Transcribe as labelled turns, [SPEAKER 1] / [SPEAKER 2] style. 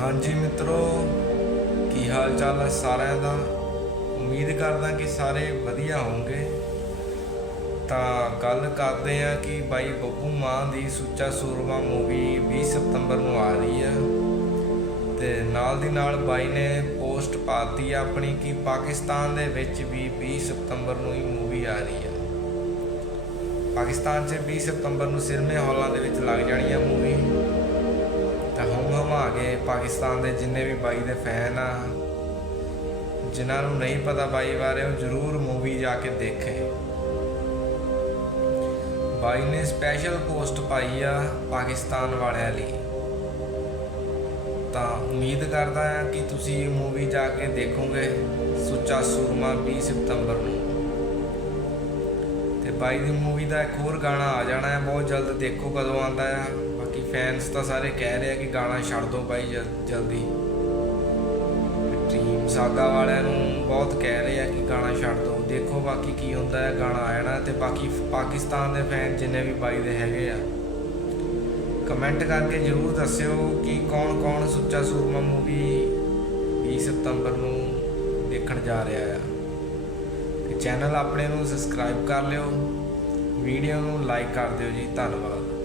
[SPEAKER 1] ਹਾਂਜੀ ਮਿੱਤਰੋ, ਕੀ ਹਾਲ ਚਾਲ ਹੈ ਸਾਰਿਆਂ ਦਾ? ਉਮੀਦ ਕਰਦਾ ਕਿ ਸਾਰੇ ਵਧੀਆ ਹੋਣਗੇ ਤਾਂ ਗੱਲ ਕਰਦੇ ਆ ਕਿ ਬਾਈ ਬੱਬੂ ਮਾਨ ਦੀ ਸੁੱਚਾ ਸੂਰਮਾ ਮੂਵੀ 20 ਸਤੰਬਰ ਨੂੰ ਆ ਰਹੀ ਆ ਤੇ ਨਾਲ ਦੀ ਨਾਲ ਬਾਈ ਨੇ ਪੋਸਟ ਪਾਤੀ ਆ ਆਪਣੀ ਕਿ ਪਾਕਿਸਤਾਨ ਦੇ ਵਿੱਚ ਵੀ 20 ਸਤੰਬਰ ਨੂੰ ਹੀ ਮੂਵੀ ਆ ਰਹੀ ਹੈ। ਪਾਕਿਸਤਾਨ 'ਚ 20 ਸਤੰਬਰ ਨੂੰ ਸਿਨੇਮੇ ਹਾਲਾਂ ਦੇ ਵਿੱਚ ਲੱਗ ਜਾਣੀ ਆ ਹਮ ਪਾਕਿਸਤਾਨ ਦੇ ਜਿੰਨੇ ਵੀ ਬਾਈ ਦੇ ਫੈਨ ਆ, ਜਿਨ੍ਹਾਂ ਨੂੰ ਨਹੀਂ ਪਤਾ ਬਾਈ ਬਾਰੇ, ਉਹ ਜ਼ਰੂਰ ਮੂਵੀ ਜਾ ਕੇ ਦੇਖੇ। ਬਾਈ ਨੇ ਸਪੈਸ਼ਲ ਪੋਸਟ ਪਾਈ ਆ ਪਾਕਿਸਤਾਨ ਵਾਲਿਆਂ ਲਈ। ਤਾਂ ਉਮੀਦ ਕਰਦਾ ਹਾਂ ਕਿ ਤੁਸੀਂ ਇਹ ਮੂਵੀ ਜਾ ਕੇ ਦੇਖੋਗੇ ਸੁੱਚਾ ਸੂਰਮਾ 20 ਸਤੰਬਰ ਨੂੰ। ਬਾਈ ਦੀ ਮੂਵੀ ਦਾ ਇੱਕ ਹੋਰ ਗਾਣਾ ਆ ਜਾਣਾ ਹੈ, ਬਹੁਤ ਜਲਦ ਦੇਖੋ ਕਦੋਂ ਆਉਂਦਾ ਆ ਬਾਕੀ ਫੈਨਸ ਤਾਂ ਸਾਰੇ ਕਹਿ ਰਹੇ ਆ ਕਿ ਗਾਣਾ ਛੱਡ ਦਿਓ ਬਾਈ ਜਲ- ਜਲਦੀ। ਟੀਮ ਸਾਗਾ ਵਾਲਿਆਂ ਨੂੰ ਬਹੁਤ ਕਹਿ ਰਹੇ ਆ ਕਿ ਗਾਣਾ ਛੱਡ ਦਿਓ। ਦੇਖੋ ਬਾਕੀ ਕੀ ਹੁੰਦਾ ਹੈ, ਗਾਣਾ ਆ ਜਾਣਾ ਤੇ ਬਾਕੀ ਪਾਕਿਸਤਾਨ ਦੇ ਫੈਨ ਜਿੰਨੇ ਵੀ ਬਾਈ ਦੇ ਹੈਗੇ ਆ ਕਮੈਂਟ ਕਰਕੇ ਜਰੂਰ ਦੱਸਿਓ ਕਿ ਕੌਣ ਕੌਣ ਸੁੱਚਾ ਸੂਰਮਾ ਮੂਵੀ 20 ਸਤੰਬਰ ਨੂੰ ਦੇਖਣ ਜਾ ਰਿਹਾ ਆ। ਚੈਨਲ ਆਪਣੇ ਨੂੰ ਸਬਸਕ੍ਰਾਈਬ ਕਰ ਲਿਓ। ਵੀਡੀਓ ਨੂੰ ਲਾਈਕ ਕਰ ਦਿਓ ਜੀ। ਧੰਨਵਾਦ।